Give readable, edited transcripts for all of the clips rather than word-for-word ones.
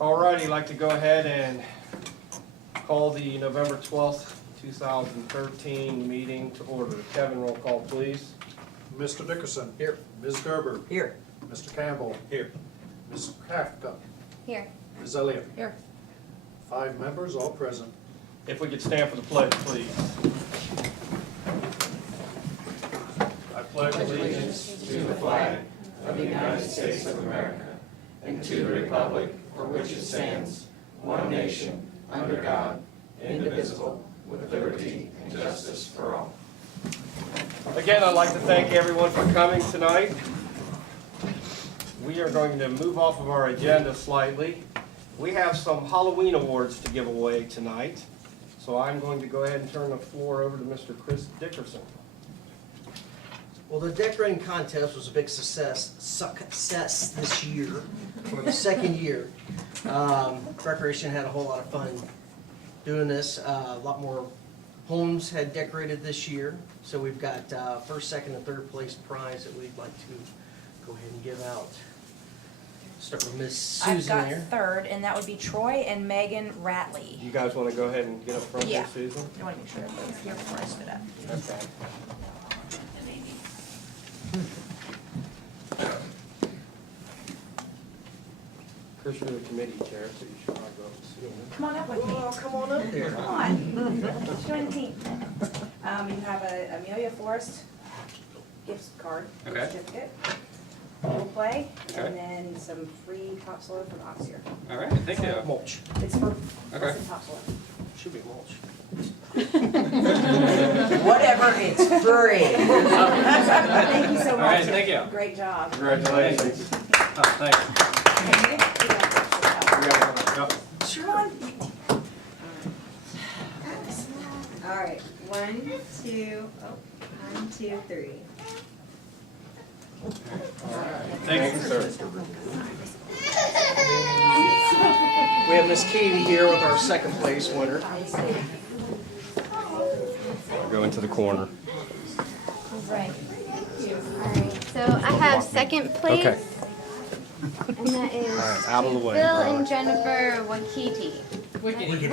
Alrighty, I'd like to go ahead and call the November 12th, 2013 meeting to order. Kevin, roll call, please. Mr. Dickerson. Here. Ms. Gerber. Here. Mr. Campbell. Here. Ms. Kafka. Here. Ms. Elliott. Here. 5 members, all present. If we could stand for the pledge, please. I pledge allegiance to the flag of the United States of America and to the republic for which it stands, one nation, under God, indivisible, with liberty and justice for all. Again, I'd like to thank everyone for coming tonight. We are going to move off of our agenda slightly. We have some Halloween awards to give away tonight, so I'm going to go ahead and turn the floor over to Mr. Chris Dickerson. Well, the decorating contest was a big success this year, for the second year. Recreation had a whole lot of fun doing this. A lot more homes had decorated this year, so we've got first, second, and third place prize that we'd like to go ahead and give out. Start with Miss Susan I've there. got third, and that would be Troy and Megan Ratley. You guys want to go ahead and get up front Yeah. here, Susan? I want to make sure everybody's here before I spit up. Okay. Chris, you're the committee chair, so you should probably go up and see him. Come on up with me. Oh, come on up there. Come on. Join the team. You have a Amelia Forest gift card, certificate, role play, and then some free topsoil from Oxier. All right, thank you. Mulch. It's for Okay. some topsoil. Should be mulch. Whatever, it's free. Thank you so much. All right, thank you. Great job. Congratulations. Oh, thanks. All right, 1, 2, 3. Thank you, sir. We have Miss Katie here with our second place winner. Go into the corner. Right. Alright, so I have second place. Okay. And that is Alright, out of the way, Bill brother. and Jennifer Wakiti. Wickety.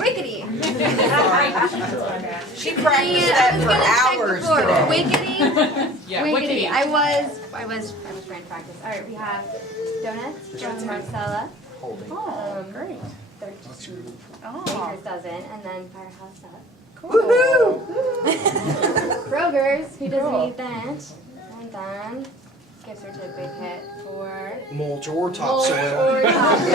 She practiced that for hours today. Wickety. Yeah, Wickety. I was trying to practice. Alright, we have donuts from Marcella. Oh, great. 13 Oh, Baker's dozen, and then Firehouse Up. Woohoo! Brogers, who doesn't Cool. eat that. And then gift certificate for Mulch or Mulch topsoil. or topsoil.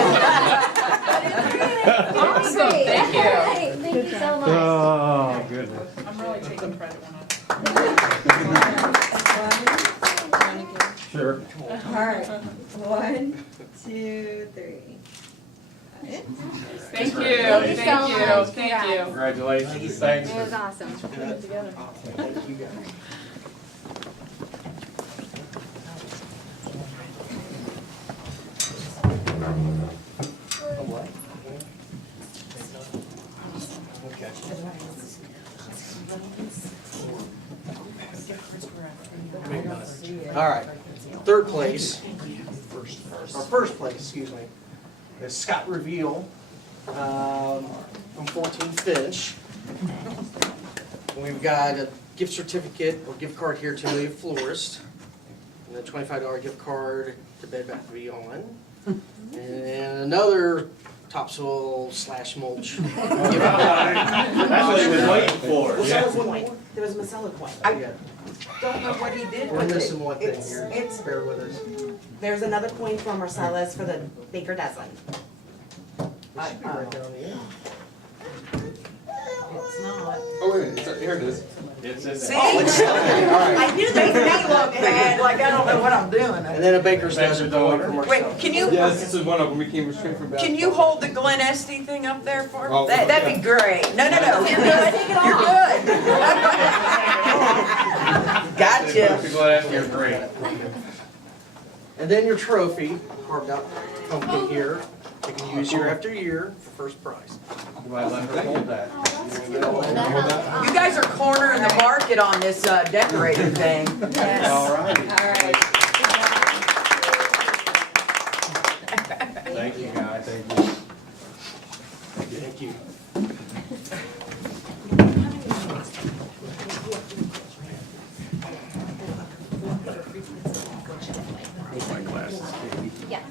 Awesome, Great. thank you. Alright, thank you so much. Oh, goodness. I'm really taking credit when Sure. All right, 1, 2, 3. Thank you, Thank you so much. thank you. Congratulations. Thanks. It was awesome. Thank you guys. All right, third place, or first place, excuse me, is Scott Reveal from 14 Finch. We've got a gift certificate or gift card here to Amelia Florist, and a $25 gift card to Bed Bath & Beyond, and another topsoil / mulch. gift card. That's what he was waiting for. There was Marcella point. Yeah. I don't know what he did We're with it. missing one thing It's- here. It's, Bear with us. there's another coin from Marcella's for the Baker dozen. It should be right down the end. It's not. Oh, wait, here it is. It's in See? there. Oh, it's still there. All right. I knew they look bad, like I don't know what I'm doing. And then a baker's dozen going from Wait, Marcella. can you, Yes, this is one of them. We came straight from can you hold the Glen Estee thing up there for me? Oh, That'd be great. No, you're good. You're good. Gotcha. You're great. And then your trophy, carved out pumpkin here. You can use year after year for first prize. You might let her hold that. You guys are cornering the market on this decorating thing. Yes. All right. All right. Thank you, guys. Thank you. you. Yes.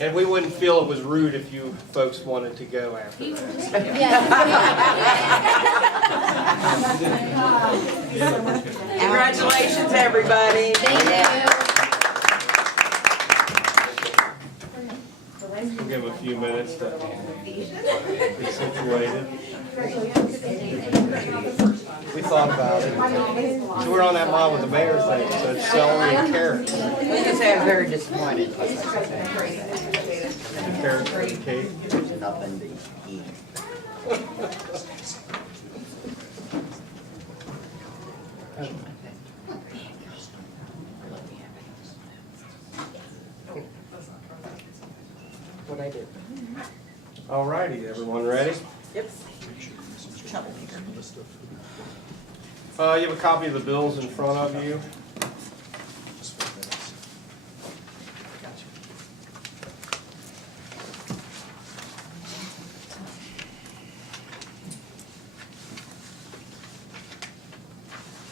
And we wouldn't feel it was rude if you folks wanted to go after that. Congratulations, everybody. We'll give them a few minutes to be situated. We thought about it. So we're on that line with the mayor thing, so it's celery and carrots. We just have very disappointed. The carrots for the cake. There's nothing to eat. What I did. All righty, everyone ready? Yep. You have a copy of the bills in front of you.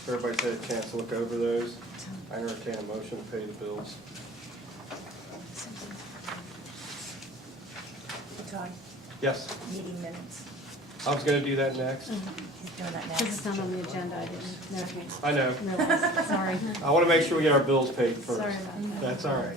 Everybody's had a chance to look over those. I entertain a motion to pay the bills. Todd, Yes, meeting minutes. I was gonna do that next. He's doing that Because it's not on the agenda, I didn't I know. realize. Sorry. I wanna make sure we get our bills paid first. Sorry about that. That's all right.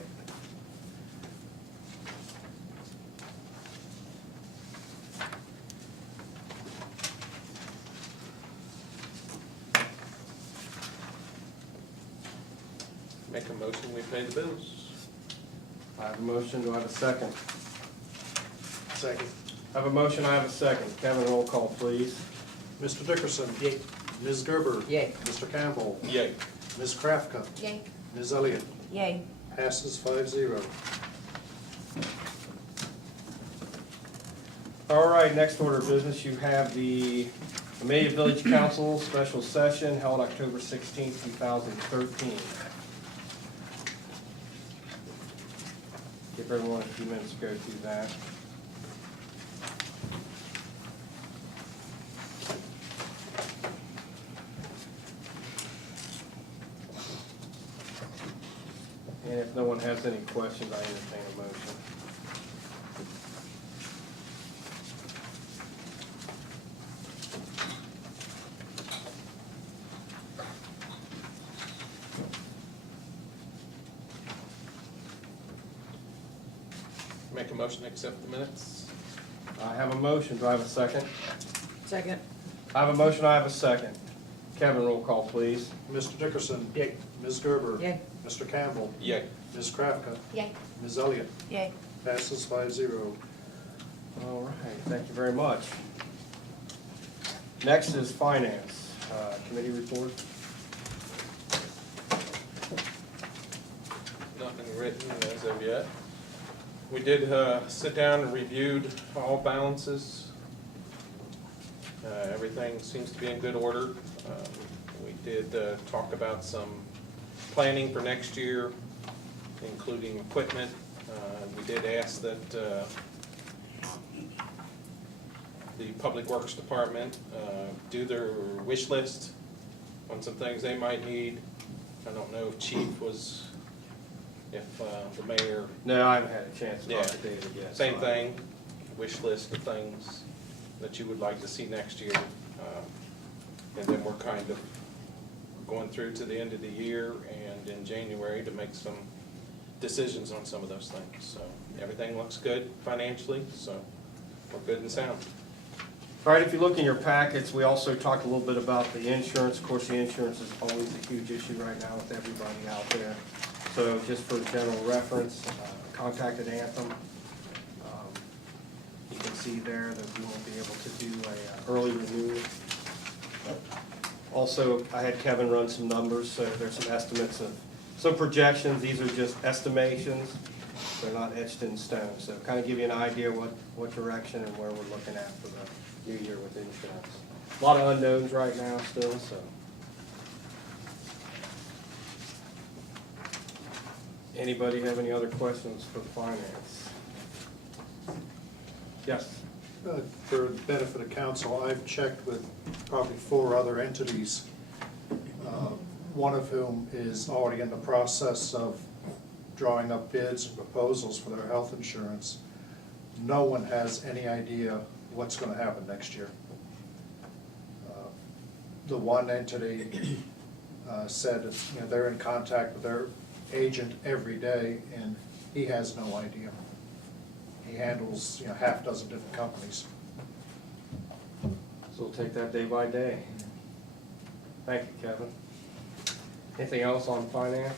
Make a motion, we pay the bills. I have a motion, do I have a second? Second. I have a motion, I have a second. Kevin, roll call, please. Mr. Dickerson. Yay. Ms. Gerber. Yay. Mr. Campbell. Yay. Ms. Krafka. Yay. Ms. Elliott. Yay. Passes 5-0. All right, next order of business, you have the Amelia Village Council special session held October 16th, 2013. Give everyone a few minutes to go through that. And if no one has any questions, I entertain a motion. Make a motion to accept the minutes. I have a motion, do I have a second? Second. I have a motion, I have a second. Kevin, roll call, please. Mr. Dickerson. Yay. Ms. Gerber. Yay. Mr. Campbell. Yay. Ms. Krafka. Yay. Ms. Elliott. Yay. Passes 5-0. All right, thank you very much. Next is finance, committee report. Nothing written as of yet. We did sit down and reviewed all balances. Everything seems to be in good order. We did talk about some planning for next year, including equipment. We did ask that the Public Works Department do their wish list on some things they might need. I don't know if Chief was, if the mayor. No, I haven't had a chance to Yeah. talk to David yet. Same so thing, wish list of things that you would like to see next year. And then we're kind of going through to the end of the year and in January to make some decisions on some of those things. So everything looks good financially, so we're good and sound. All right, if you look in your packets, we also talked a little bit about the insurance. Of course, the insurance is always a huge issue right now with everybody out there. So just for general reference, contacted Anthem. You can see there that we won't be able to do a early renewal. Also, I had Kevin run some numbers, so there's some estimates of, some projections. These are just estimations. They're not etched in stone. So kind of give you an idea what direction and where we're looking at for the new year with insurance. A lot of unknowns right now still, so. Anybody have any other questions for finance? Yes. For the benefit of council, I've checked with probably 4 other entities, one of whom is already in the process of drawing up bids and proposals for their health insurance. No one has any idea what's going to happen next year. The one entity said that, you know, they're in contact with their agent every day, and he has no idea. He handles, you know, half dozen different companies. So we'll take that day by day. Thank you, Kevin. Anything else on finance?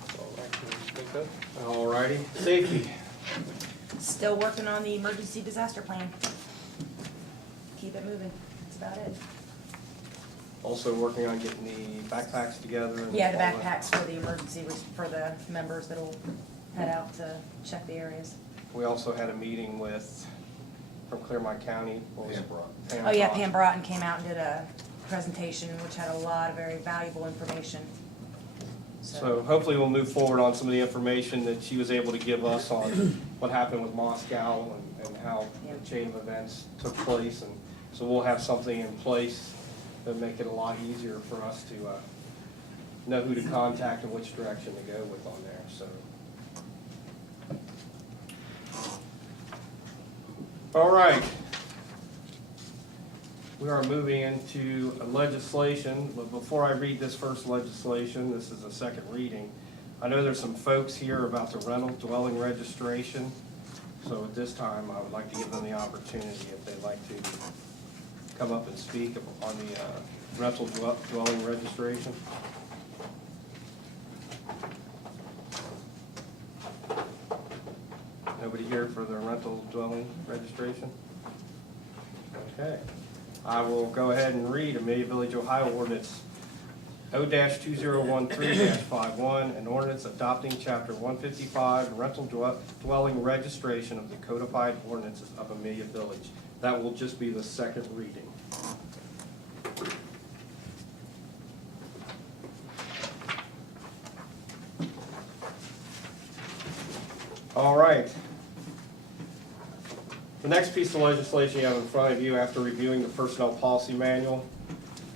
That's all I can think of. All righty. Safety. Still working on the emergency disaster plan. Keep it moving, that's about it. Also working on getting the backpacks together. And Yeah, the all that. backpacks for the emergency, was for the members that'll head out to check the areas. We also had a meeting with, from Clearmont County, what was it? Pam Oh yeah, Brock. Pam Broughton came out and did a presentation, which had a lot of very valuable information. So hopefully we'll move forward on some of the information that she was able to give us on what happened with Moscow and how the chain of events took place. And so we'll have something in place that'll make it a lot easier for us to know who to contact and which direction to go with on there, so. All right. We are moving into legislation, but before I read this first legislation, this is a second reading. I know there's some folks here about the rental dwelling registration, so at this time, I would like to give them the opportunity if they'd like to come up and speak on the rental dwelling registration. Nobody here for the rental dwelling registration? Okay. I will go ahead and read Amelia Village, Ohio ordinance O-2013-51, an ordinance adopting chapter 155, rental dwelling registration of the codified ordinances of Amelia Village. That will just be the second reading. All right. The next piece of legislation you have in front of you, after reviewing the personnel policy manual,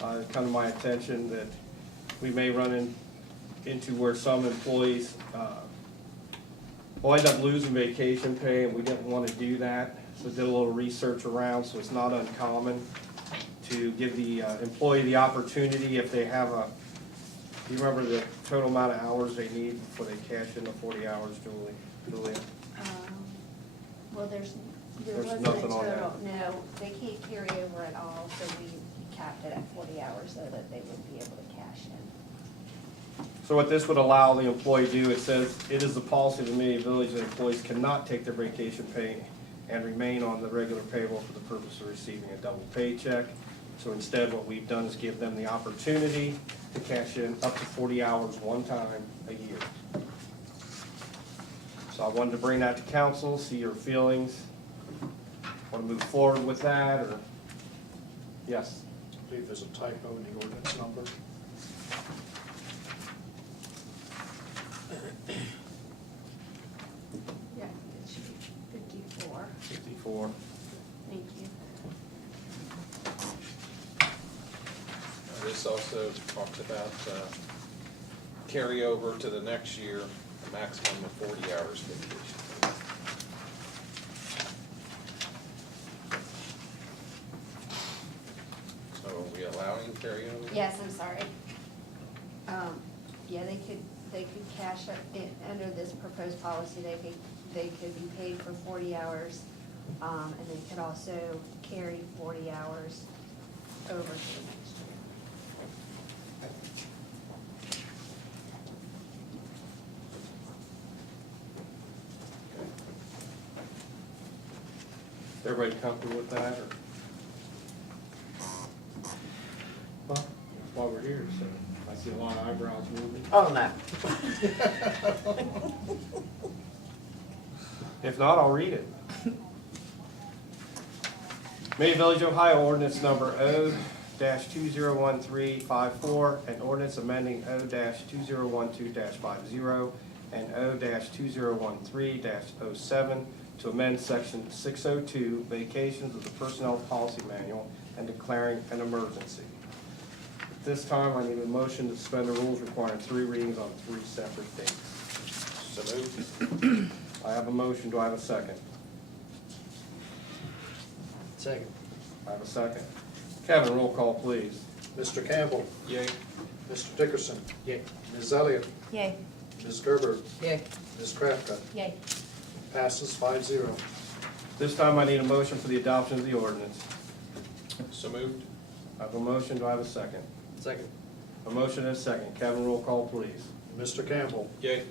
it come to my attention that we may run into where some employees will end up losing vacation pay, and we didn't want to do that. So did a little research around, so it's not uncommon to give the employee the opportunity if they have a, do you remember the total amount of hours they need before they cash in the 40 hours, Julia? Well, there There's wasn't a nothing on that. total, no, they can't carry over at all, so we capped it at 40 hours so that they would be able to cash in. So what this would allow the employee to do, it says, it is the policy of the Amelia Village that employees cannot take their vacation pay and remain on the regular payroll for the purpose of receiving a double paycheck. So instead, what we've done is give them the opportunity to cash in up to 40 hours one time a year. So I wanted to bring that to council, see your feelings. Want to move forward with that, or? Yes? I believe there's a typo in the ordinance number. Yeah, it should be 54. 54. Thank you. This also talks about carryover to the next year, a maximum of 40 hours vacation. So are we allowing carryover? Yes, I'm sorry. Yeah, they could cash up under this proposed policy, they could be paid for 40 hours, and they could also carry 40 hours over to the next year. Everybody comfortable with that, or? Well, that's why we're here, so I see a lot of eyebrows moving. Oh, no. If not, I'll read it. Amelia Village, Ohio, ordinance number O-201354, an ordinance amending O-2012-50 and O-2013-07 to amend section 602, vacations of the Personnel Policy Manual, and declaring an emergency. At this time, I need a motion to suspend the rules requiring 3 readings on 3 separate dates. So moved. I have a motion, do I have a second? Second. I have a second. Kevin, roll call, please. Mr. Campbell, Yay. Mr. Dickerson, Yay. Ms. Elliott, Yay. Ms. Gerber, Yay. Ms. Krafka. Yay. Passes 5-0. This time I need a motion for the adoption of the ordinance. So moved. I have a motion, do I have a second? Second. A motion and a second. Kevin, roll call, please. Mr. Campbell, Yay.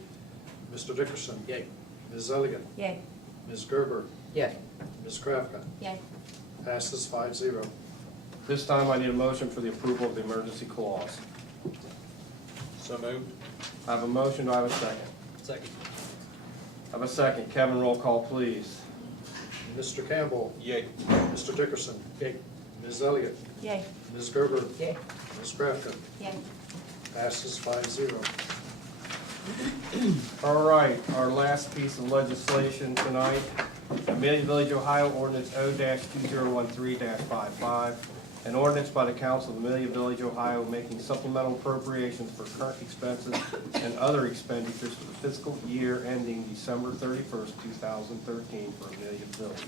Mr. Dickerson, Yay. Ms. Elliott, Yay. Ms. Gerber, Yay. Ms. Krafka. Yay. Passes 5-0. This time I need a motion for the approval of the emergency clause. So moved. I have a motion, do I have a second? Second. I have a second. Kevin, roll call, please. Mr. Campbell, Yay. Mr. Dickerson, Yay. Ms. Elliott, Yay. Ms. Gerber, Yay. Ms. Krafka. Yay. Passes 5-0. All right, our last piece of legislation tonight, Amelia Village, Ohio, ordinance O-2013-55, an ordinance by the Council of Amelia Village, Ohio, making supplemental appropriations for current expenses and other expenditures for the fiscal year ending December 31st, 2013 for Amelia Village.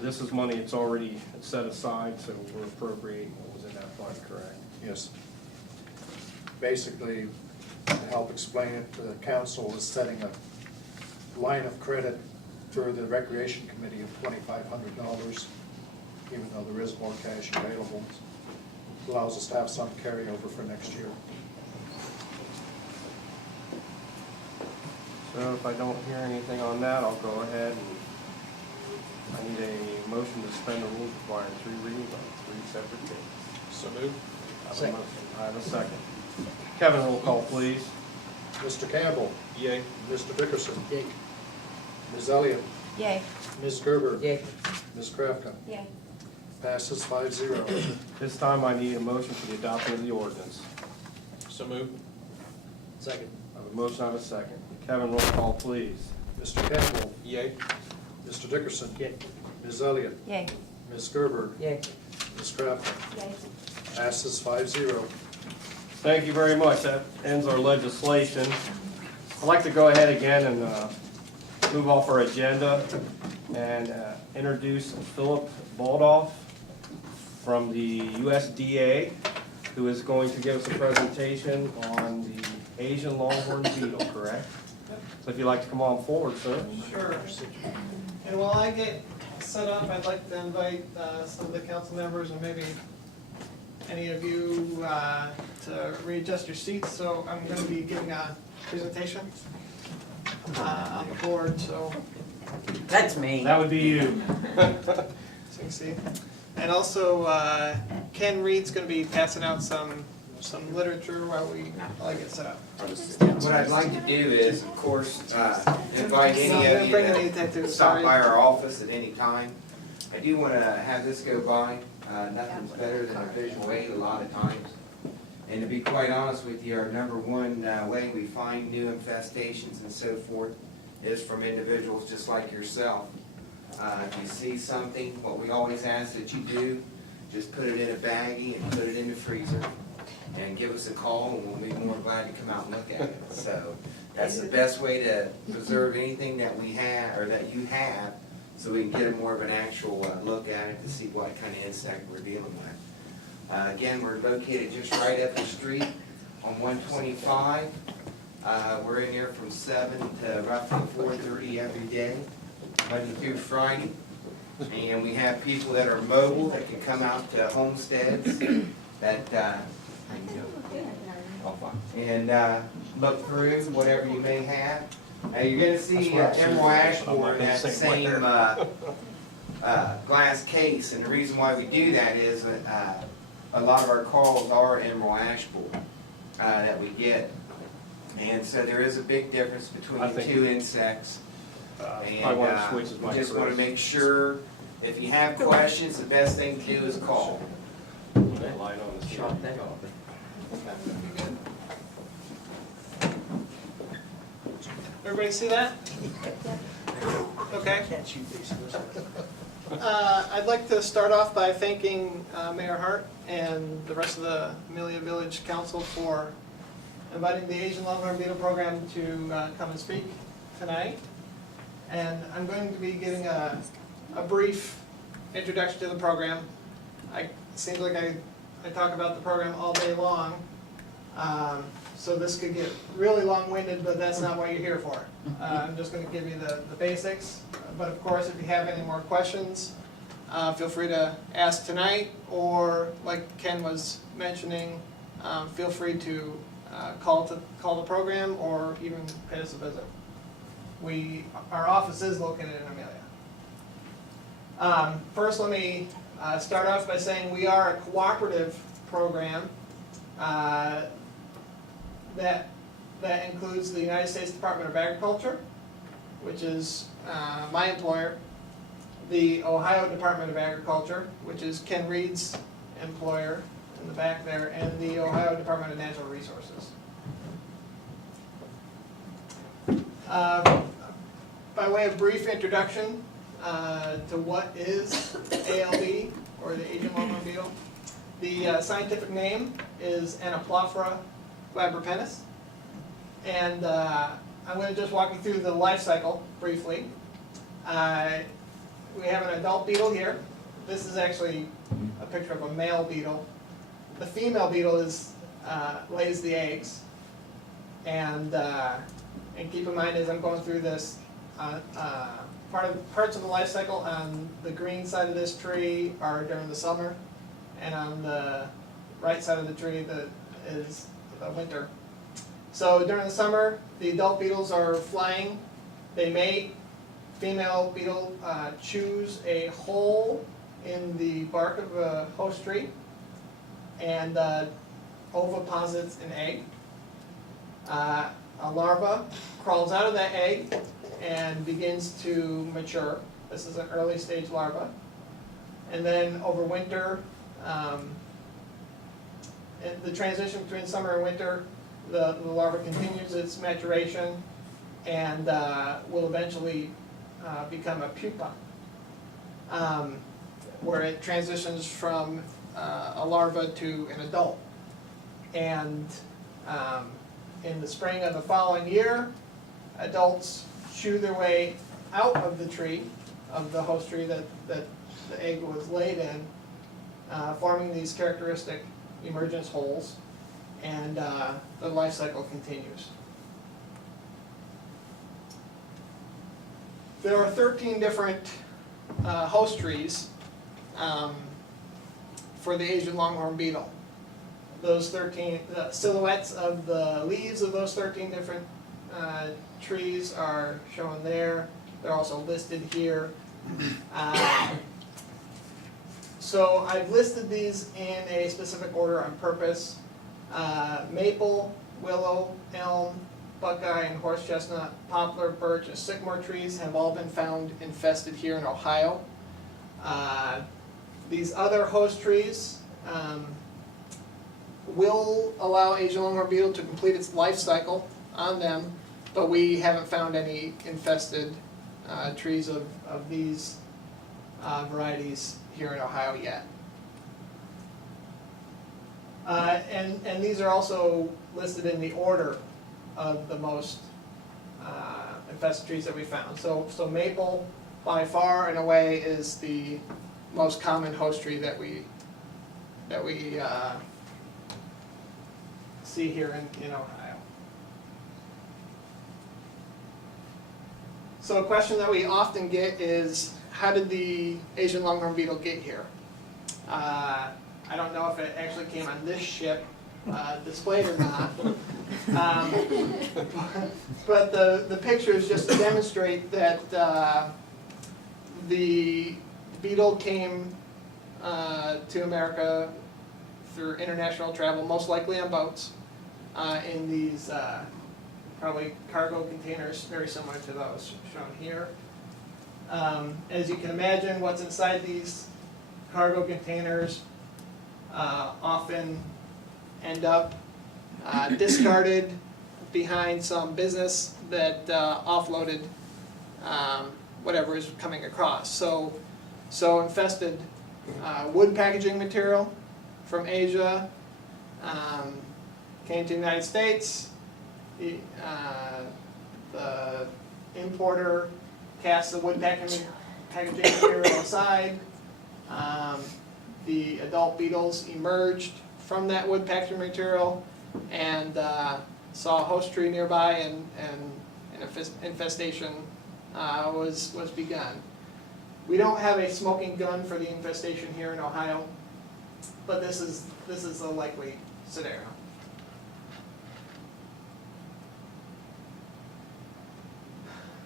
This is money that's already set aside, so we're appropriating what was in that fund, correct? Yes. Basically, to help explain it, the council is setting a line of credit through the Recreation Committee of $2,500, even though there is more cash available. Allows us to have some carryover for next year. So if I don't hear anything on that, I'll go ahead and I need a motion to suspend the rules requiring 3 readings on 3 separate dates. So moved. I have a Second. motion. I have a second. Kevin, roll call, please. Mr. Campbell, Yay. Mr. Dickerson, Yay. Ms. Elliott, Yay. Ms. Gerber, Yay. Ms. Krafka. Yay. Passes 5-0. This time I need a motion for the adoption of the ordinance. So moved. Second. I have a motion, I have a second. Kevin, roll call, please. Mr. Campbell, Yay. Mr. Dickerson, Yay. Ms. Elliott, Yay. Ms. Gerber, Yay. Ms. Krafka. Yay. Passes 5-0. Thank you very much. That ends our legislation. I'd like to go ahead again and move off our agenda and introduce Philip Baldoff from the USDA, who is going to give us a presentation on the Asian longhorn beetle, correct? So if you'd like to come on forward, sir. Sure. And while I get set up, I'd like to invite some of the council members and maybe any of you to readjust your seats. So I'm going to be giving a presentation on the board, so That's me. That would be you. you can see. And also, Ken Reed's going to be passing out some literature while I get set up. What I'd like to do is, of course, invite any of you to stop by our office at any time. I do want to have this go by. Nothing's better than a visual aid a lot of times. And to be quite honest with you, our number one way we find new infestations and so forth is from individuals just like yourself. If you see something, what we always ask that you do, just put it in a baggie and put it in the freezer and give us a call and we'll be more glad to come out and look at it. So that's the best way to preserve anything that we have or that you have so we can get a more of an actual look at it to see what kind of insect we're dealing with. Again, we're located just right up the street on 125. We're in here from 7 to roughly 4:30 every day, Monday through Friday. And we have people that are mobile that can come out to homesteads that and look through whatever you may have. You're going to see emerald ash borer in that same glass case, and the reason why we do that is a lot of our calls are emerald ash borer that we get, and so there is a big difference between the two insects. And I want to switch his we just want to microphone. make sure If you have questions, the best thing to do is call. Light on the Shot that. Everybody see that? Okay. Can't shoot these. I'd like to start off by thanking Mayor Hart and the rest of the Amelia Village Council for inviting the Asian Longhorn Beetle Program to come and speak tonight. And I'm going to be giving a brief introduction to the program. It seems like I talk about the program all day long, so this could get really long-winded, but that's not what you're here for. I'm just going to give you the basics, but of course, if you have any more questions, feel free to ask tonight, or like Ken was mentioning, feel free to call the program or even pay us a visit. Our office is located in Amelia. First, let me start off by saying we are a cooperative program that includes the United States Department of Agriculture, which is my employer, the Ohio Department of Agriculture, which is Ken Reed's employer in the back there, and the Ohio Department of Natural Resources. By way of brief introduction to what is ALB, or the Asian Longhorn Beetle, the scientific name is Anaplophora glabripennis, and I'm going to just walk you through the life cycle briefly. We have an adult beetle here. This is actually a picture of a male beetle. The female beetle lays the eggs, and keep in mind as I'm going through this, parts of the life cycle on the green side of this tree are during the summer, and on the right side of the tree is the winter. So during the summer, the adult beetles are flying. They mate. Female beetle chews a hole in the bark of a host tree and oviposits an egg. A larva crawls out of that egg and begins to mature. This is an early stage larva. And then over winter, the transition between summer and winter, the larva continues its maturation and will eventually become a pupa, where it transitions from a larva to an adult. And in the spring of the following year, adults chew their way out of the tree, of the host tree that the egg was laid in, forming these characteristic emergence holes, and the life cycle continues. There are 13 different host trees for the Asian longhorn beetle. Those 13 silhouettes of the leaves of those 13 different trees are shown there. They're also listed here. So I've listed these in a specific order on purpose. Maple, willow, elm, buckeye, and horse chestnut, poplar, birch, and sycamore trees have all been found infested here in Ohio. These other host trees will allow Asian longhorn beetle to complete its life cycle on them, but we haven't found any infested trees of these varieties here in Ohio yet. And these are also listed in the order of the most infested trees that we found. So maple, by far and away, is the most common host tree that we see here in Ohio. So a question that we often get is, how did the Asian longhorn beetle get here? I don't know if it actually came on this ship displayed or not. But the pictures just demonstrate that the beetle came to America through international travel, most likely on boats, in these probably cargo containers very similar to those shown here. As you can imagine, what's inside these cargo containers often end up discarded behind some business that offloaded whatever is coming across. So infested wood packaging material from Asia came to the United States. The importer cast the wood packaging material aside. The adult beetles emerged from that wood packaging material and saw a host tree nearby, and an infestation was begun. We don't have a smoking gun for the infestation here in Ohio, but this is a likely scenario.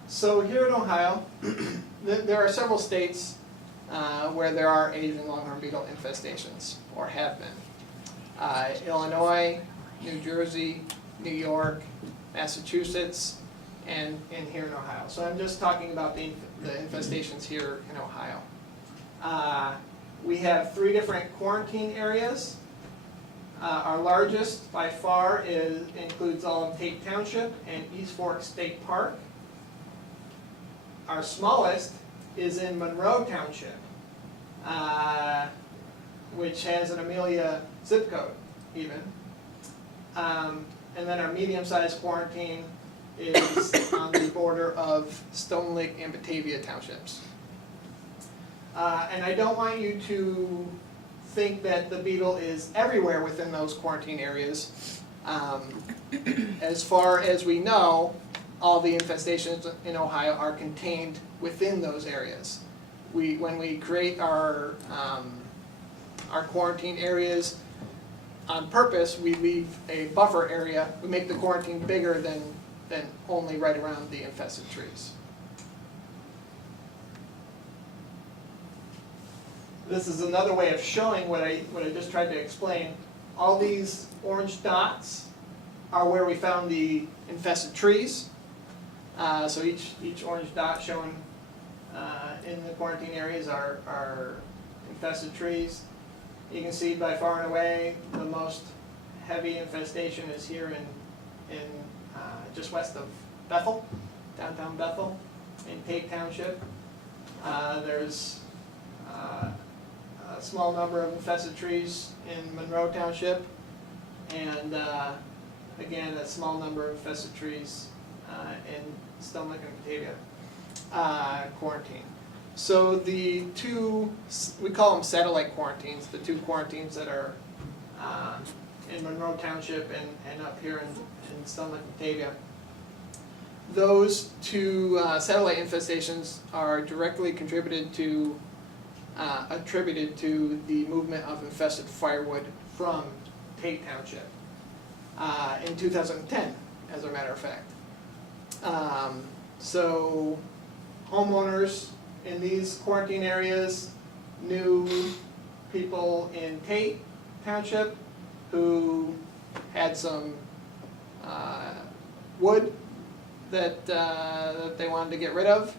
So here in Ohio, there are several states where there are Asian longhorn beetle infestations, or have been. Illinois, New Jersey, New York, Massachusetts, and here in Ohio. So I'm just talking about the infestations here in Ohio. We have 3 different quarantine areas. Our largest by far includes all of Tate Township and East Fork State Park. Our smallest is in Monroe Township, which has an Amelia zip code even. And then our medium-sized quarantine is on the border of Stone Lake and Batavia Townships. And I don't want you to think that the beetle is everywhere within those quarantine areas. As far as we know, all the infestations in Ohio are contained within those areas. When we create our quarantine areas on purpose, we leave a buffer area. We make the quarantine bigger than only right around the infested trees. This is another way of showing what I just tried to explain. All these orange dots are where we found the infested trees. So each orange dot shown in the quarantine areas are infested trees. You can see by far and away the most heavy infestation is here in just west of Bethel, downtown Bethel, in Tate Township. There's a small number of infested trees in Monroe Township, and again a small number of infested trees in Stone Lake and Batavia quarantine. So the 2, we call them satellite quarantines, the 2 quarantines that are in Monroe Township and up here in Stone Lake and Batavia. Those 2 satellite infestations are directly attributed to the movement of infested firewood from Tate Township in 2010, as a matter of fact. So homeowners in these quarantine areas knew people in Tate Township who had some wood that they wanted to get rid of,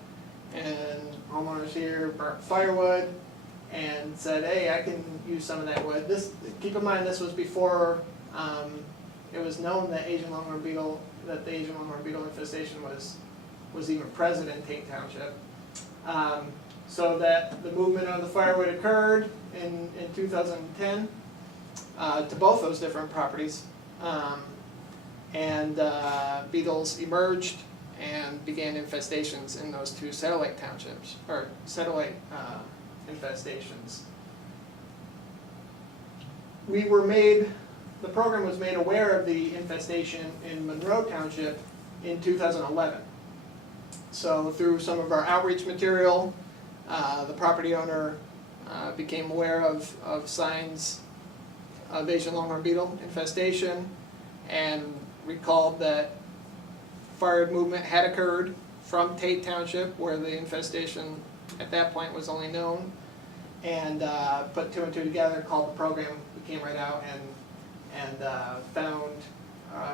and homeowners here burnt firewood and said, hey, I can use some of that wood. Keep in mind, this was before it was known that the Asian longhorn beetle infestation was even present in Tate Township. So that the movement of the firewood occurred in 2010 to both those different properties, and beetles emerged and began infestations in those 2 satellite townships, or satellite infestations. The program was made aware of the infestation in Monroe Township in 2011. So through some of our outreach material, the property owner became aware of signs of Asian longhorn beetle infestation and recalled that firewood movement had occurred from Tate Township, where the infestation at that point was only known, and put 2 and 2 together, called the program. We came right out and found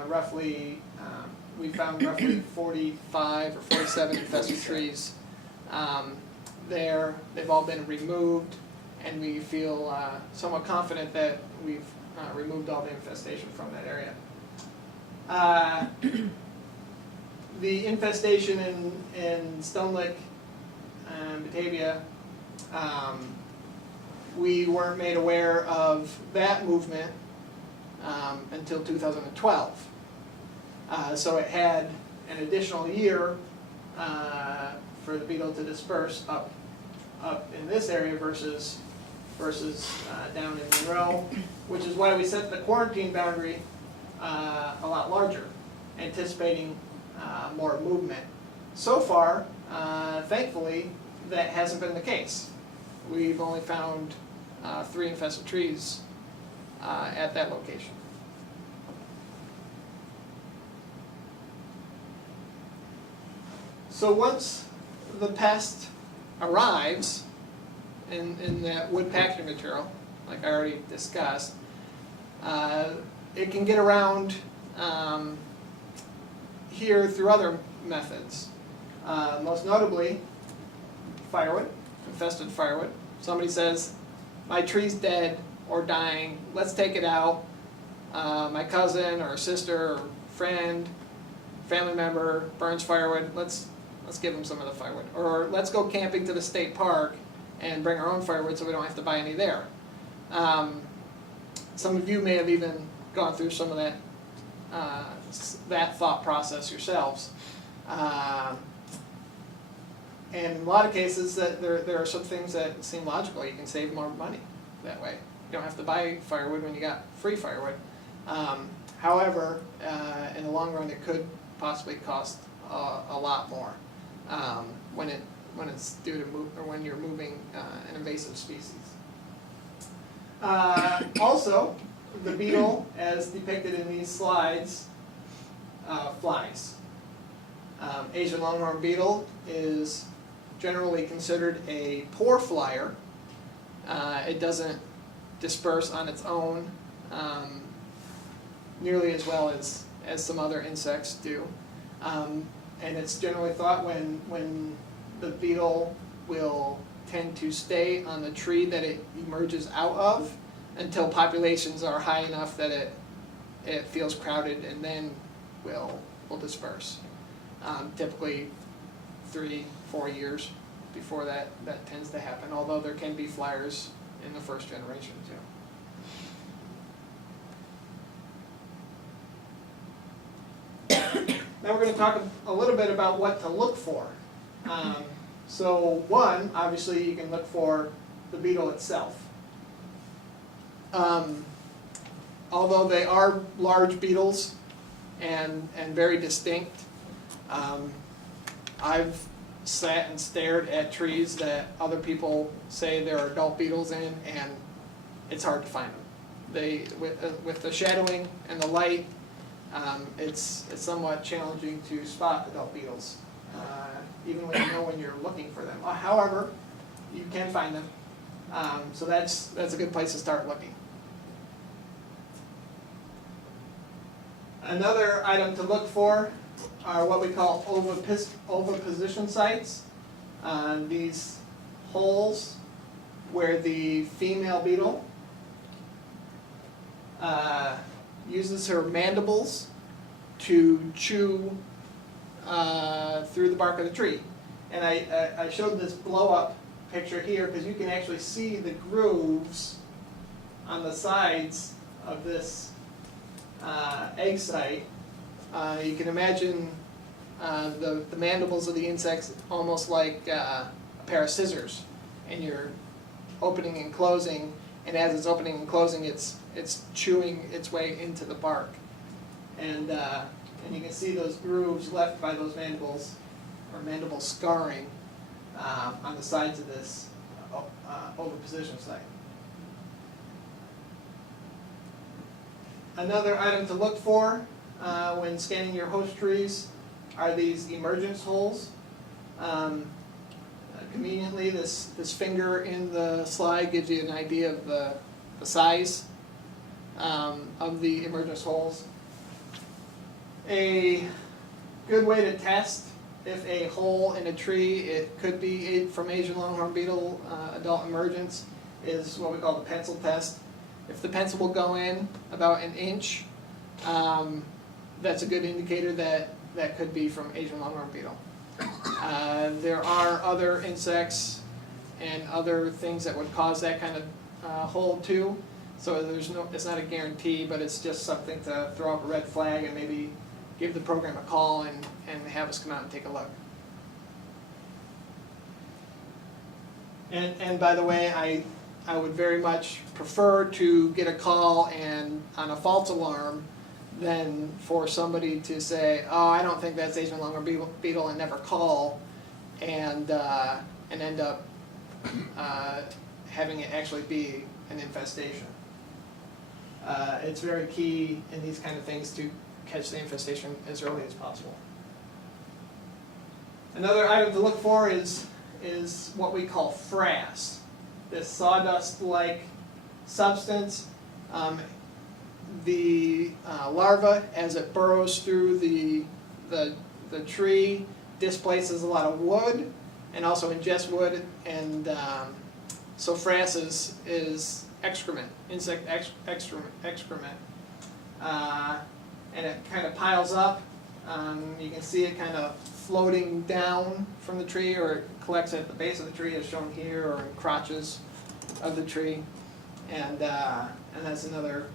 roughly 45 or 47 infested trees They've all been removed, and we feel somewhat confident that we've removed all the infestation from that area. The infestation in Stone Lick and Batavia, we weren't made aware of that movement until 2012. So it had an additional year for the beetle to disperse up in this area versus down in Monroe, which is why we set the quarantine boundary a lot larger, anticipating more movement. So far, thankfully, that hasn't been the case. We've only found 3 infested trees at that location. So once the pest arrives in that wood packaging material, like I already discussed, it can get around here through other methods. Most notably, firewood, infested firewood. Somebody says, my tree's dead or dying, let's take it out. My cousin or sister or friend, family member burns firewood, let's give them some of the firewood. Or let's go camping to the state park and bring our own firewood so we don't have to buy any there. Some of you may have even gone through some of that thought process yourselves. And in a lot of cases, that there are some things that seem logical. You can save more money that way. You don't have to buy firewood when you got free firewood. However, in the long run, it could possibly cost a lot more when it's due to move, or when you're moving an invasive species. Also, the beetle, as depicted in these slides, flies. Asian longhorn beetle is generally considered a poor flyer. It doesn't disperse on its own nearly as well as some other insects do. And it's generally thought when the beetle will tend to stay on the tree that it emerges out of until populations are high enough that it feels crowded, and then will disperse. Typically 3-4 years before that tends to happen, although there can be flyers in the first generation too. Now we're going to talk a little bit about what to look for. So one, obviously you can look for the beetle itself. Although they are large beetles and very distinct, I've sat and stared at trees that other people say there are adult beetles in, and it's hard to find them. With the shadowing and the light, it's somewhat challenging to spot adult beetles, even when you know when you're looking for them. However, you can find them, so that's a good place to start looking. Another item to look for are what we call oviposition sites. These holes where the female beetle uses her mandibles to chew through the bark of the tree. And I showed this blow-up picture here because you can actually see the grooves on the sides of this egg site. You can imagine the mandibles of the insects almost like a pair of scissors, and you're opening and closing, and as it's opening and closing, it's chewing its way into the bark, and you can see those grooves left by those mandibles, or mandible scarring, on the sides of this oviposition site. Another item to look for when scanning your host trees are these emergence holes. Conveniently, this finger in the slide gives you an idea of the size of the emergence holes. A good way to test if a hole in a tree, it could be from Asian longhorn beetle adult emergence, is what we call the pencil test. If the pencil will go in about an inch, that's a good indicator that that could be from Asian longhorn beetle. There are other insects and other things that would cause that kind of hole too. So it's not a guarantee, but it's just something to throw up a red flag and maybe give the program a call and have us come out and take a look. And by the way, I would very much prefer to get a call and on a false alarm than for somebody to say, oh, I don't think that's Asian longhorn beetle, and never call and end up having it actually be an infestation. It's very key in these kind of things to catch the infestation as early as possible. Another item to look for is what we call frass, this sawdust-like substance. The larva, as it burrows through the tree, displaces a lot of wood and also ingests wood, and so frass is excrement, insect excrement. And it kind of piles up. You can see it kind of floating down from the tree, or it collects at the base of the tree as shown here, or in crotches of the tree. And that's another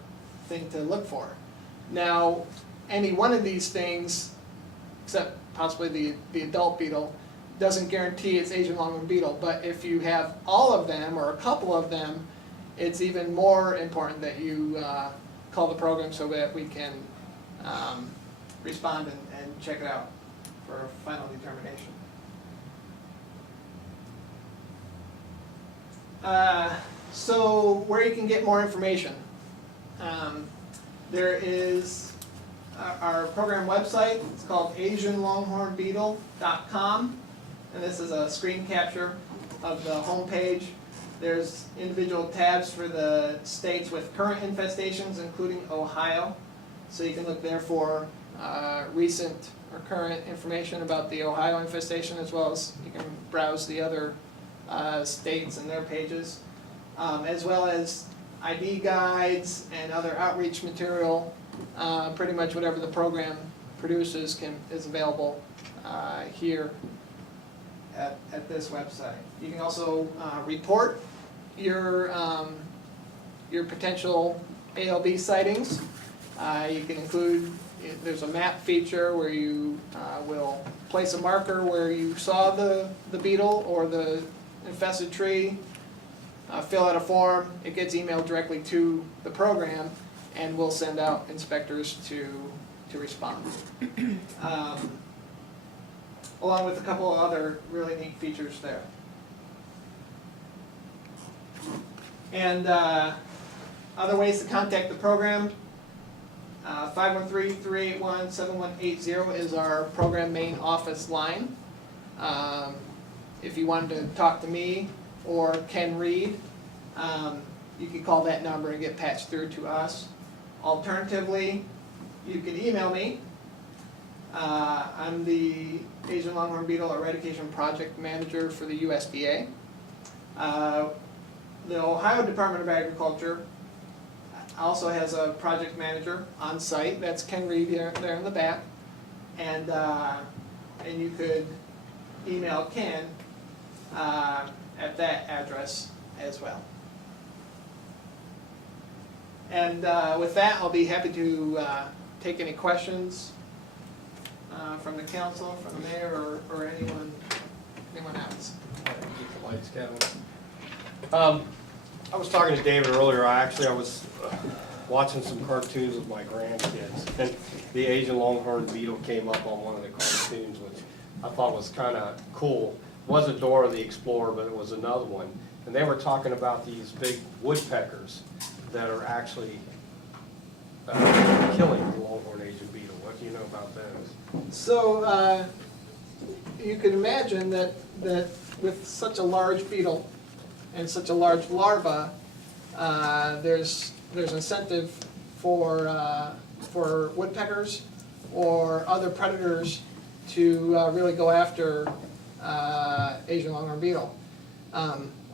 thing to look for. Now, any one of these things, except possibly the adult beetle, doesn't guarantee it's Asian longhorn beetle, but if you have all of them or a couple of them, it's even more important that you call the program so that we can respond and check it out for a final determination. So where you can get more information. There is our program website. It's called AsianLonghornBeetle.com, and this is a screen capture of the home page. There's individual tabs for the states with current infestations, including Ohio. So you can look there for recent or current information about the Ohio infestation, as well as you can browse the other states and their pages, as well as ID guides and other outreach material. Pretty much whatever the program produces is available here at this website. You can also report your potential ALB sightings. You can include, there's a map feature where you will place a marker where you saw the beetle or the infested tree, fill out a form, it gets emailed directly to the program, and we'll send out inspectors to respond. Along with a couple of other really neat features there. And other ways to contact the program, 513-381-7180 is our program main office line. If you wanted to talk to me or Ken Reed, you can call that number and get patched through to us. Alternatively, you can email me. I'm the Asian Longhorn Beetle Eradication Project Manager for the USDA. The Ohio Department of Agriculture also has a project manager on site. That's Ken Reed there in the back. And you could email Ken at that address as well. And with that, I'll be happy to take any questions from the council, from the mayor, or anyone else. Keep the lights, Kevin. I was talking to David earlier. I was watching some cartoons with my grandkids, and the Asian longhorn beetle came up on one of the cartoons, which I thought was kind of cool. It wasn't Dora the Explorer, but it was another one. And they were talking about these big woodpeckers that are actually killing the longhorn Asian beetle. What do you know about those? So you can imagine that with such a large beetle and such a large larva, there's incentive for woodpeckers or other predators to really go after Asian longhorn beetle.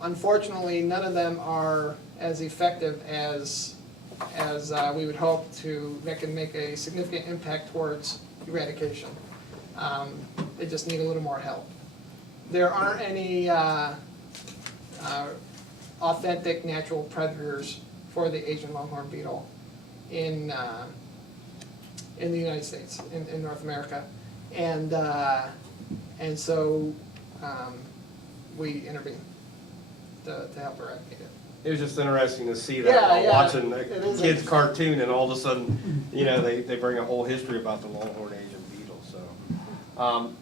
Unfortunately, none of them are as effective as we would hope that can make a significant impact towards eradication. They just need a little more help. There aren't any authentic natural predators for the Asian longhorn beetle in the United States, in North America, and so we intervene to help eradicate it. It was just interesting to see that Yeah, while yeah, watching a it is kid's interesting. cartoon, and all of a sudden, you know, they bring a whole history about the longhorn Asian beetle. So,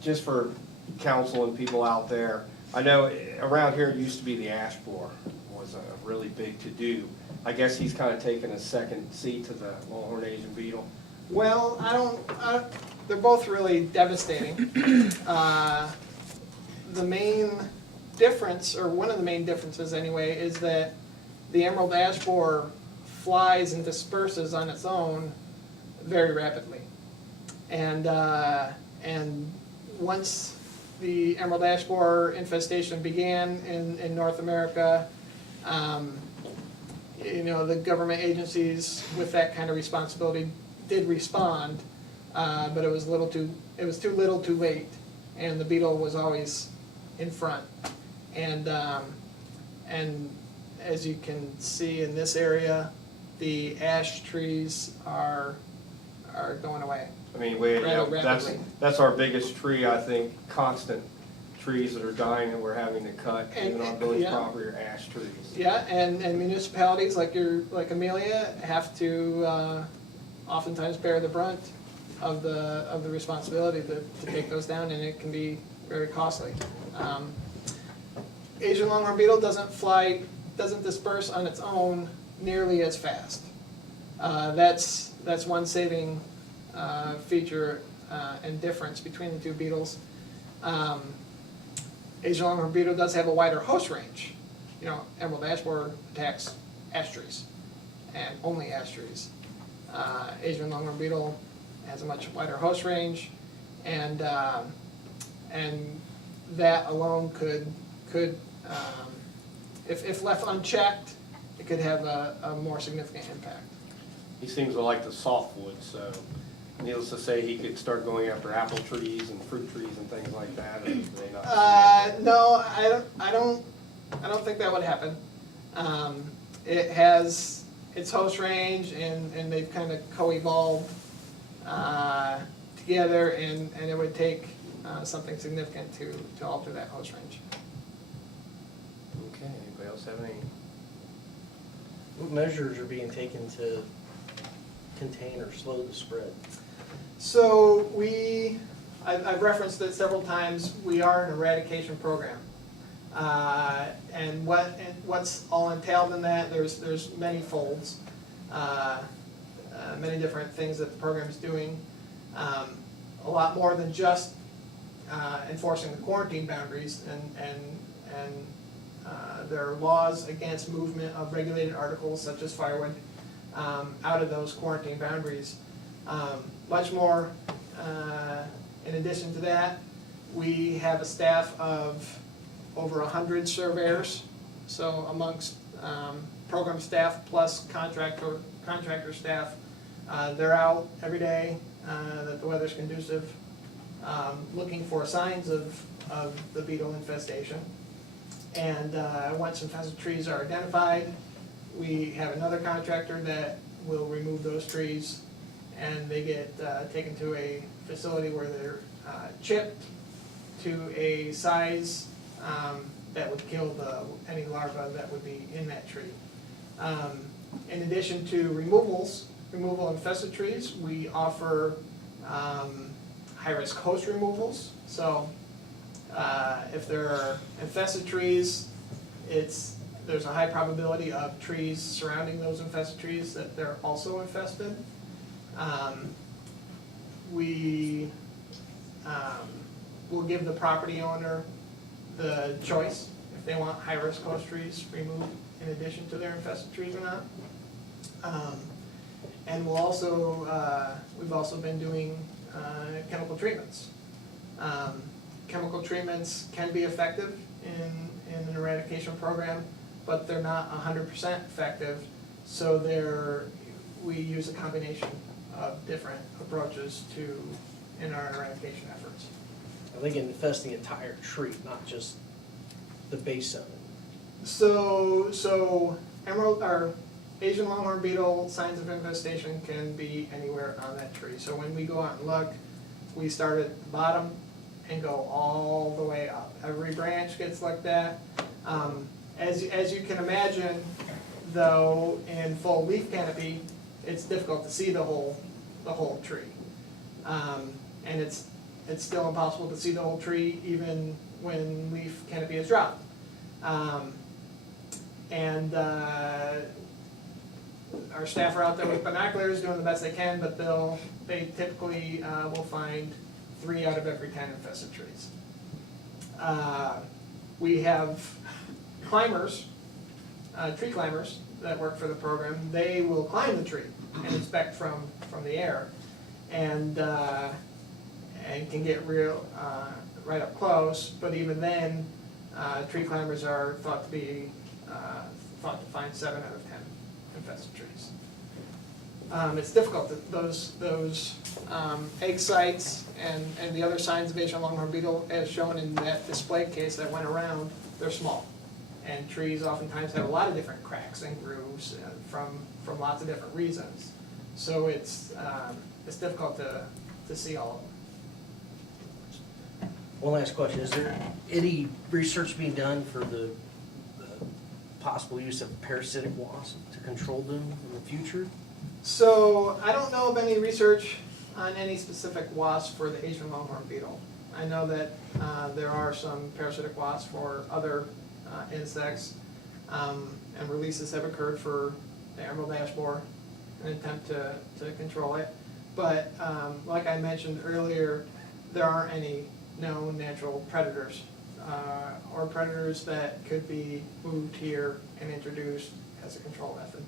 just for council and people out there, I know around here it used to be the ash borer was a really big to-do. I guess he's kind of taken a second seat to the longhorn Asian beetle. Well, they're both really devastating. The main difference, or one of the main differences anyway, is that the emerald ash borer flies and disperses on its own very rapidly. And once the emerald ash borer infestation began in North America, you know, the government agencies with that kind of responsibility did respond, but it was too little, too late, and the beetle was always in front. And as you can see in this area, the ash trees are going away. I mean, Rapidly. that's our biggest tree, I think, constant trees that are dying that we're having to cut, even on village yeah. property, are ash trees. Yeah, and municipalities like Amelia have to oftentimes bear the brunt of the responsibility to take those down, and it can be very costly. Asian longhorn beetle doesn't disperse on its own nearly as fast. That's one saving feature and difference between the two beetles. Asian longhorn beetle does have a wider host range. You know, emerald ash borer attacks ash trees, and only ash trees. Asian longhorn beetle has a much wider host range, and that alone could if left unchecked, it could have a more significant impact. He seems to like the softwood, so needless to say, he could start going after apple trees and fruit trees and things like that. Or do they not No, I don't think that would happen. It has its host range, and they've kind of co-evolved together, and it would take something significant to alter that host range. Okay, anybody else have any? What measures are being taken to contain or slow the spread? So I've referenced it several times, we are an eradication program. And what's all entailed in that, there's many folds, many different things that the program is doing. A lot more than just enforcing the quarantine boundaries, and there are laws against movement of regulated articles such as firewood out of those quarantine boundaries. Much more, in addition to that, we have a staff of over 100 surveyors. So amongst program staff plus contractor staff, they're out every day that the weather's conducive, looking for signs of the beetle infestation. And once infested trees are identified, we have another contractor that will remove those trees, and they get taken to a facility where they're chipped to a size that would kill any larva that would be in that tree. In addition to removal of infested trees, we offer high-risk host removals. So if there are infested trees, there's a high probability of trees surrounding those infested trees that they're also infested. We will give the property owner the choice if they want high-risk host trees removed in addition to their infested trees or not. And we've also been doing chemical treatments. Chemical treatments can be effective in an eradication program, but they're not 100% effective. So we use a combination of different approaches in our eradication efforts. I think it infests the entire tree, not just the base of it. So emerald or Asian longhorn beetle signs of infestation can be anywhere on that tree. So when we go out and look, we start at the bottom and go all the way up. Every branch gets looked at. As you can imagine, though, in full leaf canopy, it's difficult to see the whole tree, and it's still impossible to see the whole tree even when leaf canopy is dropped. Our staff are out there with binoculars doing the best they can, but they typically will find 3 out of every 10 infested trees. We have climbers, tree climbers that work for the program. They will climb the tree and inspect from the air, and can get right up close. But even then, tree climbers are thought to find 7 out of 10 infested trees. It's difficult. Those egg sites and the other signs of Asian longhorn beetle, as shown in that display case that went around, they're small. And trees oftentimes have a lot of different cracks and grooves from lots of different reasons. So it's difficult to see all of them. One last question, is there any research being done for the possible use of parasitic wasps to control them in the future? So I don't know of any research on any specific wasp for the Asian longhorn beetle. I know that there are some parasitic wasps for other insects, and releases have occurred for the emerald ash borer in an attempt to control it. But like I mentioned earlier, there aren't any known natural predators or predators that could be moved here and introduced as a control method.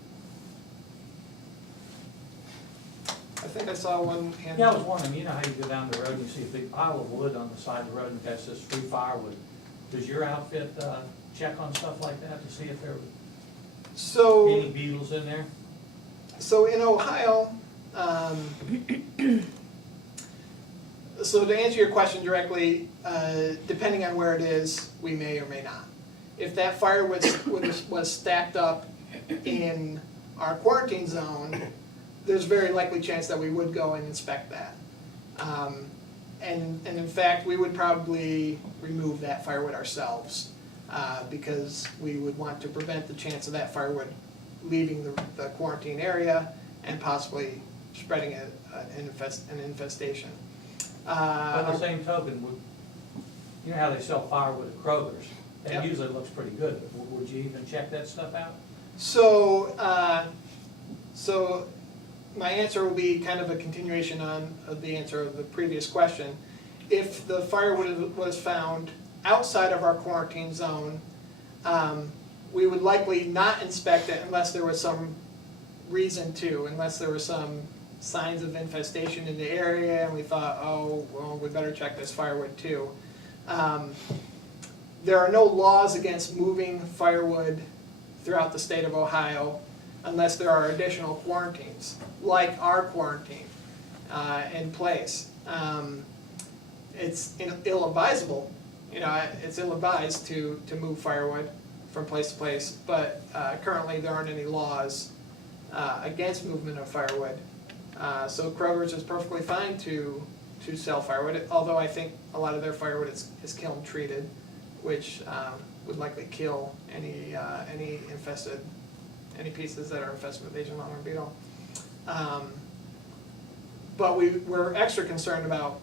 I think I saw one hand. Yeah, I was wondering, you know how you go down the road and you see a big pile of wood on the side of the road and that's just free firewood. Does your outfit check on stuff like that to see if there are any beetles in there? So in Ohio, so to answer your question directly, depending on where it is, we may or may not. If that fire was stacked up in our quarantine zone, there's a very likely chance that we would go and inspect that. And in fact, we would probably remove that firewood ourselves because we would want to prevent the chance of that firewood leaving the quarantine area and possibly spreading an infestation. By the same token, you know how they sell firewood at Kroger's? That Yep. usually looks pretty good, but would you even check that stuff out? So my answer will be kind of a continuation of the answer of the previous question. If the firewood was found outside of our quarantine zone, we would likely not inspect it unless there was some reason to, unless there were some signs of infestation in the area and we thought, oh, well, we better check this firewood too. There are no laws against moving firewood throughout the state of Ohio unless there are additional quarantines, like our quarantine, in place. It's ill-advisable, it's ill-advised to move firewood from place to place, but currently there aren't any laws against movement of firewood. So Kroger's is perfectly fine to sell firewood, although I think a lot of their firewood is kiln treated, which would likely kill any pieces that are infested with Asian longhorn beetle. But we're extra concerned about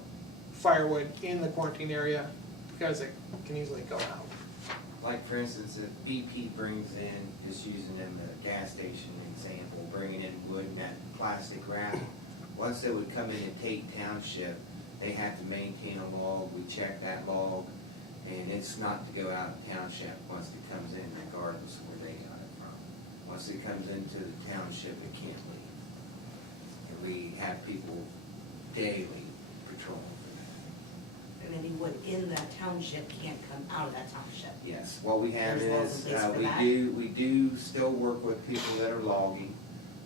firewood in the quarantine area because it can easily go out. Like for instance, if BP brings in, just using them at a gas station example, bringing in wood in that plastic wrap, once they would come in and take township, they have to maintain a log. We check that log, and it's not to go out of township once it comes in, regardless of where they got it from. Once it comes into the township, it can't leave. And we have people daily patrol. And any wood in that township can't come out of that township. Yes, what we have There's laws is, in place for that? we do still work with people that are logging,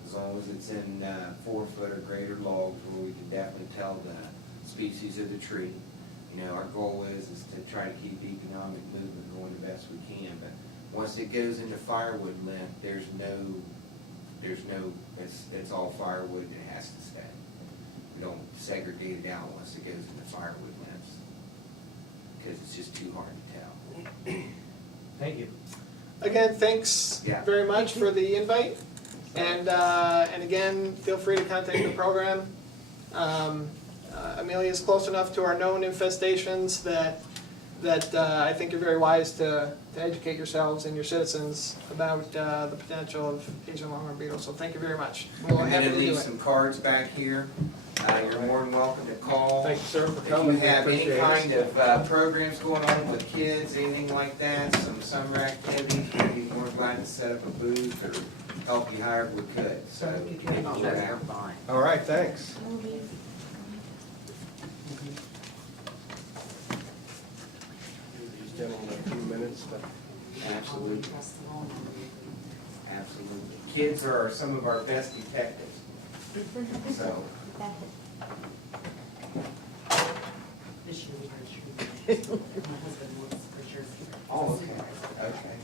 as long as it's in 4 foot or greater logs where we can definitely tell the species of the tree. You know, our goal is to try to keep the economic movement going the best we can, but once it goes into firewood length, there's no, it's all firewood and it has to stay. We don't segregate it out once it goes into firewood lengths, because it's just too hard to tell. Thank you. Again, thanks Yeah. very much for the invite. And again, feel free to contact the program. Amelia is close enough to our known infestations that I think you're very wise to educate yourselves and your citizens about the potential of Asian longhorn beetle. So thank you very much. We're I'm happy gonna to do leave it. some cards back here. You're more than welcome to call. Thank you, sir, for If coming. you have any Appreciate it. kind of programs going on with kids, anything like that, some summer activities, we'd be more than glad to set up a booth or help you however we could. So give me a shout. All right, thanks. These gentlemen a few minutes to Absolutely. Absolutely. Kids are some of our best detectives. So, This year we are sure. My husband wants for sure. oh, okay, okay.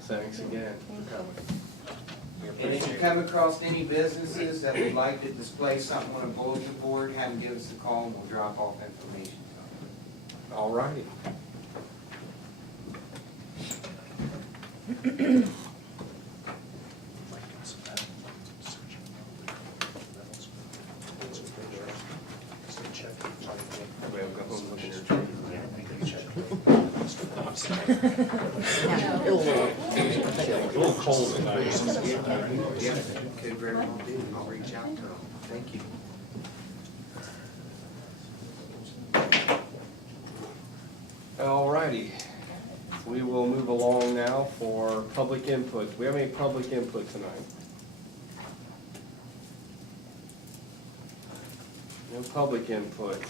Thanks again for coming. And if you come across any businesses that would like to display something on a bulletin board, have them give us a call and we'll drop off information. All righty. We'll go home and look at your tree. A little cold tonight. Yep, could very well do. I'll reach out to them. Thank you. All righty. We will move along now for public input. Do we have any public input tonight? No public input.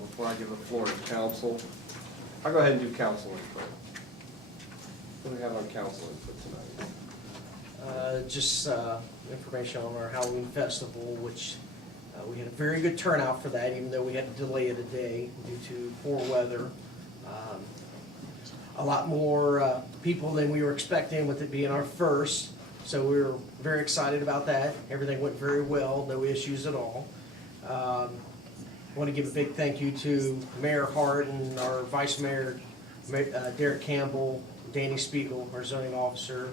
Before I give the floor to council, I'll go ahead and do council input. What do we have on council input tonight? Just information on our Halloween festival, which we had a very good turnout for that, even though we had to delay it a day due to poor weather. A lot more people than we were expecting with it being our first, so we were very excited about that. Everything went very well, no issues at all. I want to give a big thank you to Mayor Hart and our Vice Mayor, Derek Campbell, Danny Spiegel, our zoning officer,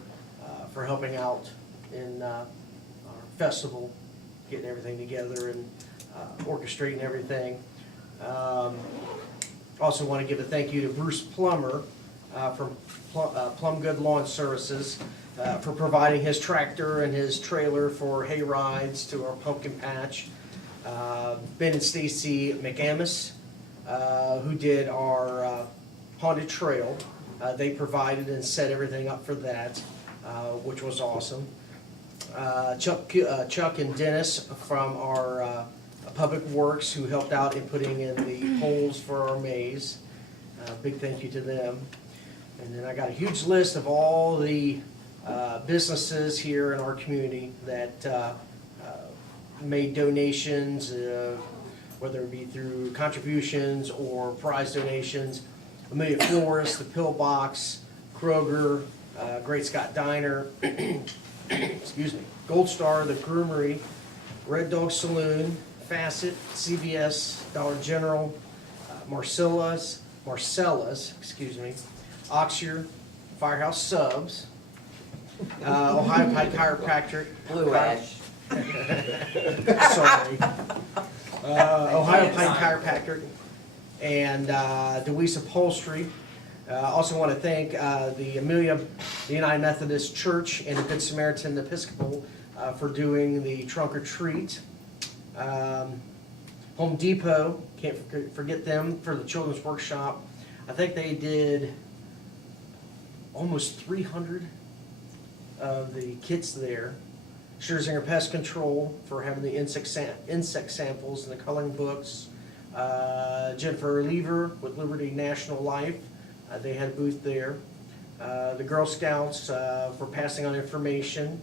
for helping out in our festival, getting everything together and orchestrating everything. Also want to give a thank you to Bruce Plummer from Plum Good Lawn Services for providing his tractor and his trailer for hay rides to our pumpkin patch. Ben and Stacy McAmis, who did our haunted trail. They provided and set everything up for that, which was awesome. Chuck and Dennis from our Public Works, who helped out in putting in the poles for our maze. Big thank you to them. And then I got a huge list of all the businesses here in our community that made donations, whether it be through contributions or prize donations. Amelia Florist, the Pillbox, Kroger, Great Scott Diner, excuse me, Gold Star, the Groomery, Red Dog Saloon, Facet, CVS, Dollar General, Marcella's, excuse me, Oxyar, Firehouse Subs, Ohio Pike Chiropractic, Blue Ash. sorry, Ohio Pine Chiropractic, and DeWeese Upholstery. Also want to thank the Amelia United Methodist Church and the Good Samaritan Episcopal for doing the trunk or treat. Home Depot, can't forget them for the children's workshop. I think they did almost 300 of the kits there. Scherzinger Pest Control for having the insect samples and the coloring books. Jennifer Lever with Liberty National Life, they had a booth there. The Girl Scouts for passing on information,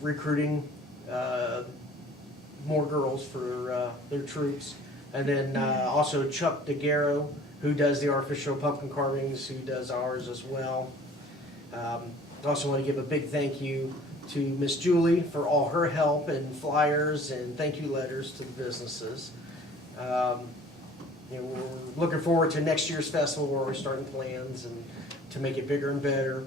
recruiting more girls for their troops. And then also Chuck DeGarro, who does the artificial pumpkin carvings, who does ours as well. I also want to give a big thank you to Miss Julie for all her help and flyers and thank you letters to the businesses. You know, we're looking forward to next year's festival where we're starting plans and to make it bigger and better.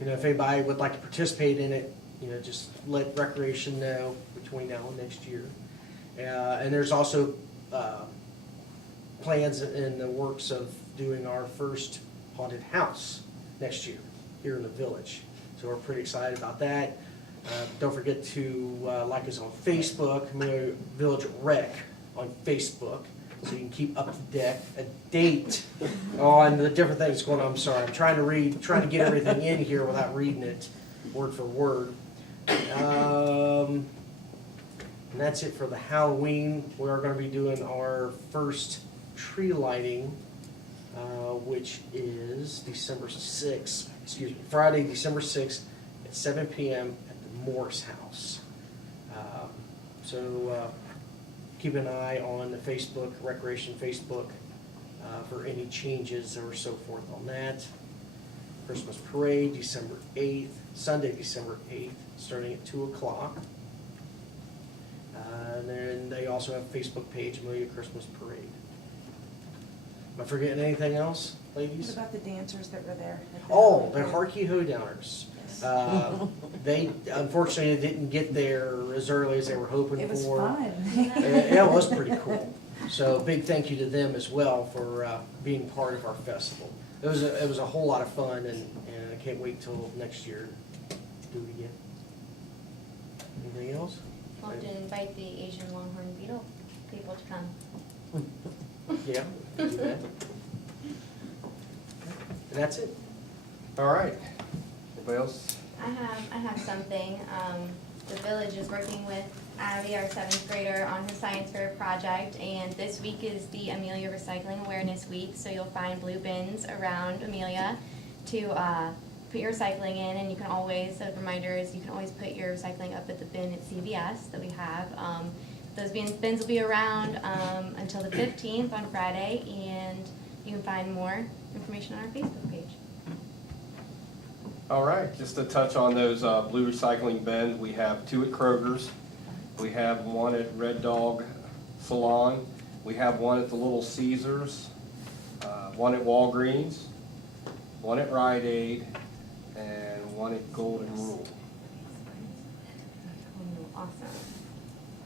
You know, if anybody would like to participate in it, you know, just let Recreation know between now and next year. And there's also plans in the works of doing our first haunted house next year here in the village. So we're pretty excited about that. Don't forget to like us on Facebook, Amelia Village Rec on Facebook, so you can keep up to date on the different things going on. I'm sorry, I'm trying to get everything in here without reading it word for word. And that's it for the Halloween. We are going to be doing our first tree lighting, which is December 6th, Friday, December 6th at 7 p.m. at the Morse House. So keep an eye on the Facebook, Recreation Facebook, for any changes or so forth on that. Christmas Parade, December 8th, Sunday, December 8th, starting at 2 o'clock. And then they also have a Facebook page, Amelia Christmas Parade. Am I forgetting anything else, ladies? What about the dancers that were there? Oh, the Harkey Hoedowners. They unfortunately didn't get there as early as they were hoping for. It was fun. Yeah, it was pretty cool. So big thank you to them as well for being part of our festival. It was a whole lot of fun, and I can't wait till next year to do it again. Anything else? I'll have to invite the Asian longhorn beetle people to come. Yeah, do that. And that's it. All right. Anybody else? I have something. The village is working with Abby, our 7th grader, on her science fair project, and this week is the Amelia Recycling Awareness Week, so you'll find blue bins around Amelia to put your recycling in, and you can always, a reminder is you can always put your recycling up at the bin at CVS that we have. Those bins will be around until the 15th on Friday, and you can find more information on our Facebook page. All right, just to touch on those blue recycling bins, we have 2 at Kroger's. We have 1 at Red Dog Salon. We have 1 at the Little Caesars, 1 at Walgreens, 1 at Rite Aid, and 1 at Golden Rule. Awesome.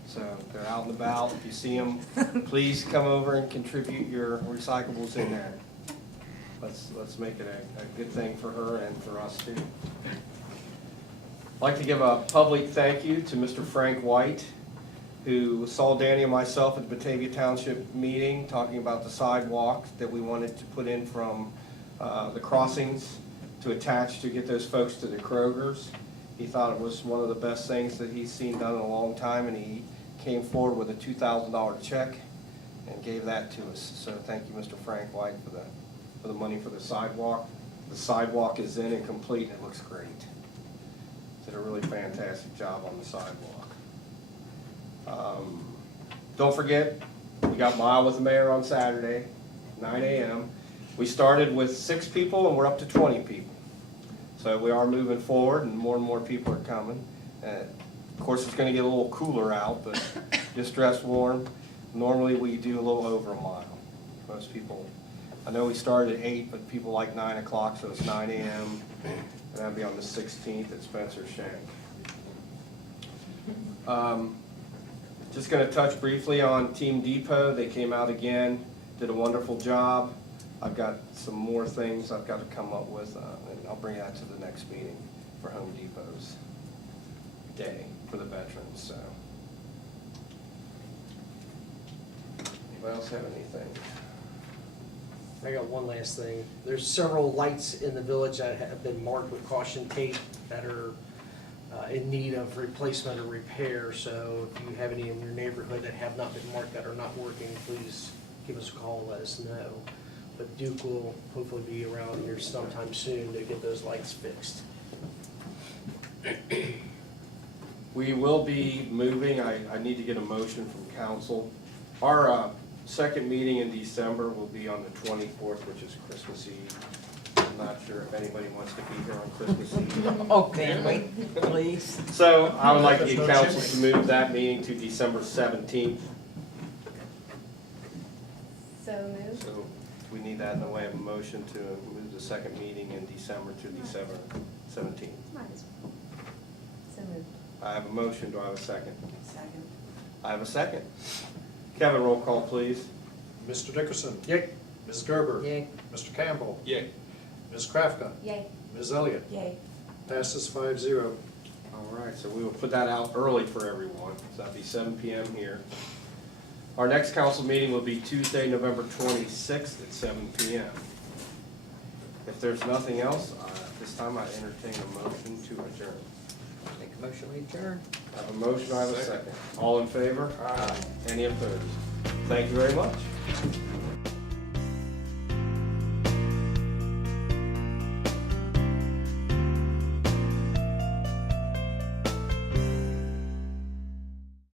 So they're out and about. If you see them, please come over and contribute your recyclables in there. Let's make it a good thing for her and for us too. I'd like to give a public thank you to Mr. Frank White, who saw Danny and myself at the Batavia Township meeting talking about the sidewalk that we wanted to put in from the crossings to attach to get those folks to the Kroger's. He thought it was one of the best things that he's seen done in a long time, and he came forward with a $2,000 check and gave that to us. So thank you, Mr. Frank White, for the money for the sidewalk. The sidewalk is in and complete, and it looks great. Did a really fantastic job on the sidewalk. Don't forget, we got Mile with the Mayor on Saturday, 9 a.m. We started with 6 people, and we're up to 20 people. So we are moving forward, and more people are coming. Of course, it's going to get a little cooler out, but just dress warm. Normally, we do a little over a mile. Most people, I know we started at 8, but people like 9 o'clock, so it's 9 a.m. And that'll be on the 16th at Spencer Shank. Just going to touch briefly on Team Depot. They came out again, did a wonderful job. I've got some more things I've got to come up with, and I'll bring that to the next meeting for Home Depot's day for the veterans. So, anybody else have anything? I got one last thing. There's several lights in the village that have been marked with caution tape that are in need of replacement or repair. So if you have any in your neighborhood that have not been marked that are not working, please give us a call and let us know. But Duke will hopefully be around here sometime soon to get those lights fixed. We will be moving, I need to get a motion from council. Our second meeting in December will be on the 24th, which is Christmas Eve. I'm not sure if anybody wants to be here on Christmas Eve. Oh, can we, please? So I would like to get council to move that meeting to December 17th. So moved. So we need that in the way of a motion to move the second meeting in December to December 17th. Might as well. So moved. I have a motion, do I have a second? Second. I have a second. Kevin, roll call, please. Mr. Dickerson? Yay. Ms. Gerber? Yay. Mr. Campbell? Yay. Ms. Krafka? Yay. Ms. Elliott? Yay. Passes 5-0. All right, so we will put that out early for everyone, so that'll be 7 p.m. here. Our next council meeting will be Tuesday, November 26th at 7 p.m. If there's nothing else, at this time I entertain a motion to adjourn. Make a motion, we adjourn. I have a motion, I have a second. All in favor? Aye. Any opposed? Thank you very much.